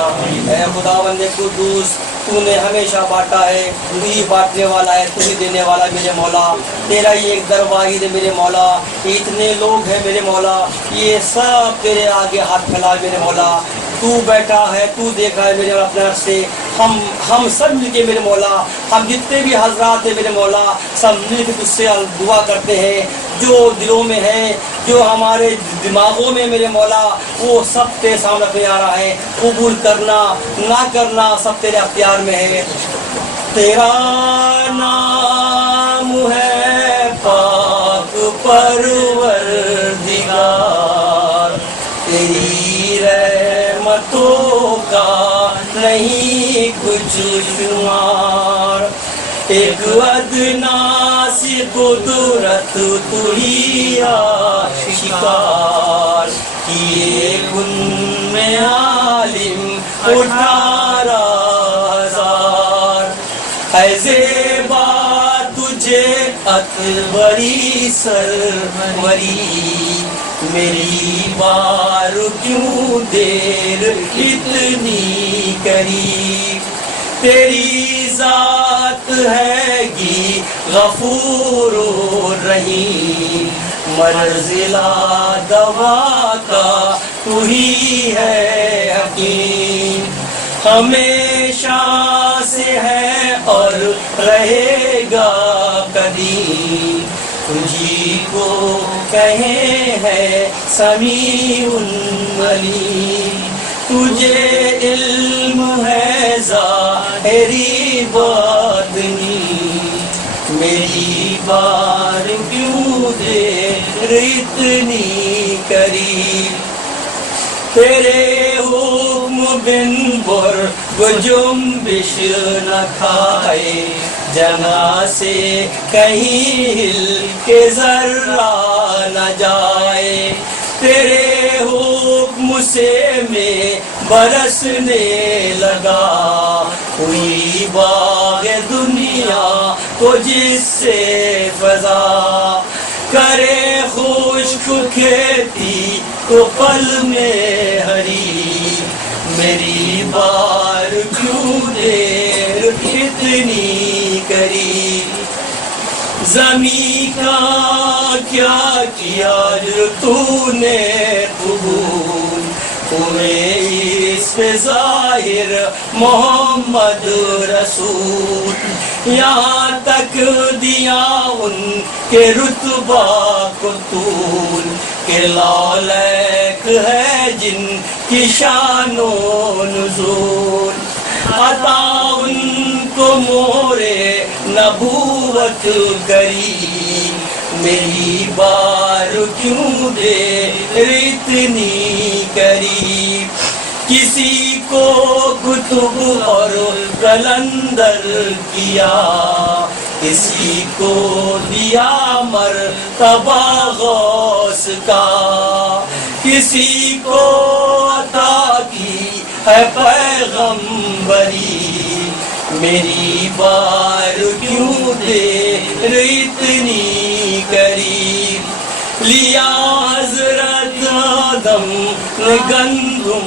اے خداوند قدوس, تو نے ہمیشہ بانٹا ہے, تو ہی بانٹنے والا ہے, تو ہی دینے والا ہے میرے مولا. تیرا ہی ایک در واحد ہے میرے مولا. اتنے لوگ ہیں میرے مولا, یہ سب تیرے آگے ہاتھ پھیلائے میرے مولا. تو بیٹھا ہے, تو دیکھا ہے میرے اپنے رب سے. ہم سب مل کے میرے مولا, ہم جتنے بھی حضرات ہیں میرے مولا, سب مل کے تجھ سے دعا کرتے ہیں. جو دلوں میں ہے, جو ہمارے دماغوں میں میرے مولا, وہ سب تیرے سامنے پہ آ رہا ہے. قبول کرنا نہ کرنا سب تیرے اختیار میں ہے. تیرا نام ہے پاک پروردگار, تیری رحمتوں کا نہیں کچھ شمار. ایک ادنا سی قدرت تو ہی آشکار, کیے کن میں عالم 18,000. اے زیبا تجھے اکبری سروری, میری بار کیوں دیر اتنی کری. تیری ذات ہے گی غفور رحیم, مرضلا دوا کا تو ہی ہے حکیم. ہمیشہ سے ہے اور رہے گا قدیم, تجھی کو کہے ہے سمیع علیم. تجھے علم ہے ظاہری باطنی, میری بار کیوں دیر اتنی کری. تیرے حکم بن بر جنبش نہ کھائے, جگہ سے کہیں ہل کے ذرہ نہ جائے. تیرے حکم سے میں برسنے لگا, ہوئی باغ دنیا کو جس سے فضا. کرے خشک کھیتی تو پل میں ہری, میری بار کیوں دیر اتنی کری. زمین کا کیا کیا جو تو نے قبول, ہوئے اس پہ ظاہر محمد رسول، یہاں تک دیا ان کے رتبہ کو طول کہ لولیک ہے جن کی شان و نزول، عطا ان کو مورے نبوت کری، میری بار کیوں دے اتنی قریب، کسی کو کتب اور قلندر کیا، کسی کو دیا مرتبہ غوث کا، کسی کو عطا کی ہے پیغمبری، میری بار کیوں دیر اتنی قریب، لیا حضرت آدم نے گندم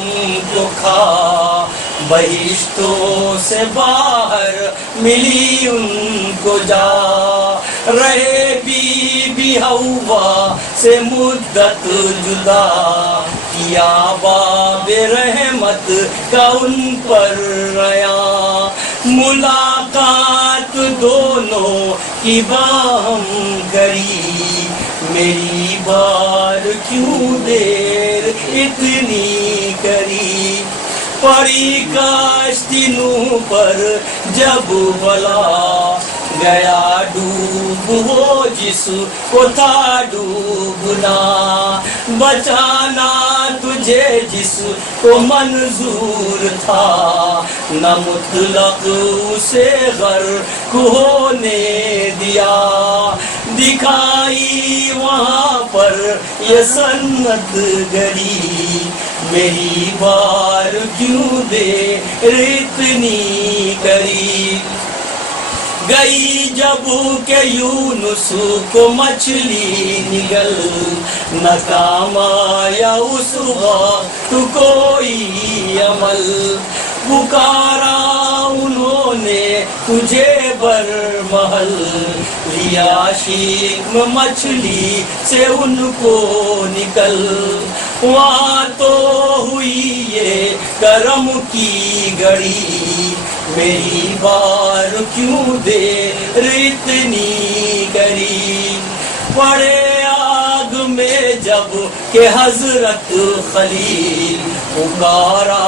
کو کھا، بہشتوں سے باہر ملی ان کو جا، رہے بی بی حوا سے مدت جدا، کیا باب رحمت کا ان پر ریا، ملاقات دونوں کی باہم کری، میری بار کیوں دیر اتنی کری، پڑی کاشتی نوح پر جب بلا، گیا ڈوب وہ جس کو تھا ڈوبنا، بچانا تجھے جس کو منظور تھا، نہ مطلق اسے غرق ہونے دیا، دکھائی وہاں پر یہ سنت گری، میری بار کیوں دیر اتنی کری، گئی جب کہ یونس کو مچھلی نگل، نہ کام آیا اس وقت کوئی عمل، پکارا انہوں نے تجھے برمحل، لیا شیک مچھلی سے ان کو نکل، وہاں تو ہوئی یہ کرم کی گھڑی، میری بار کیوں دیر اتنی کری، پڑے آگ میں جب کہ حضرت خلیل، پکارا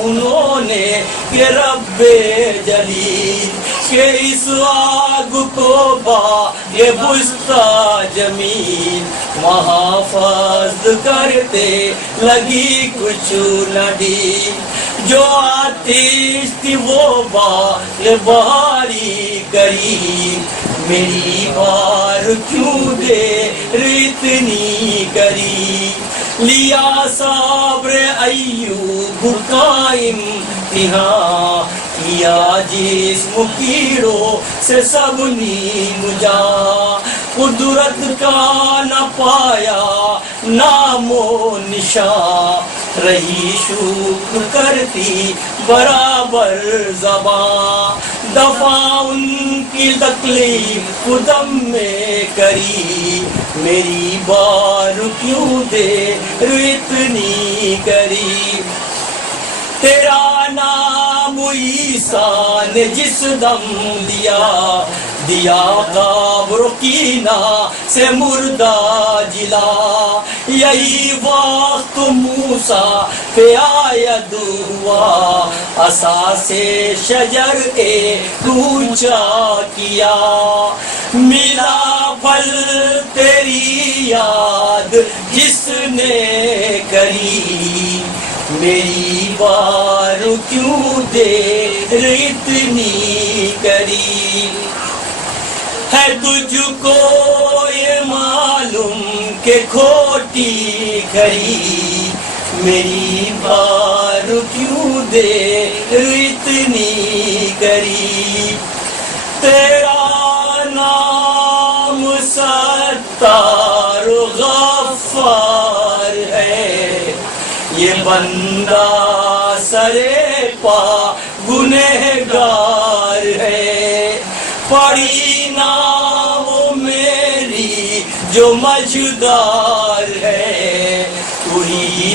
انہوں نے کہ رب جلیل، کہ اس آگ کو با یہ بستہ جمیل، محافظ کرتے لگی کچھ نہ ڈھیل، جو آتش تھی وہ بال بہاری کری، میری بار کیوں دیر اتنی کری، لیا صبر ایوب کا امتحان، کیا جسم کیڑوں سے سب نیم جا، قدرت کا نہ پایا نام و نشان، رہی شکر کرتی برابر زباں، دفع ان کی تکلیف دم میں کری، میری بار کیوں دیر اتنی کری، تیرا نام عیسیٰ نے جس دم دیا قبر کینا سے مردہ جلا، یہی وقت موسیٰ پہ آید ہوا، عصا سے شجر اونچا کیا، ملا پھل تیری یاد جس نے کری، میری بار کیوں دیر اتنی کری، ہے تجھ کو یہ معلوم کہ کھوٹی کری، میری بار کیوں دیر اتنی کری، تیرا نام ستار غفار ہے، یہ بندہ سرے پا گنہگار ہے، پڑھی نہ وہ میری جو مجدار ہے، وہی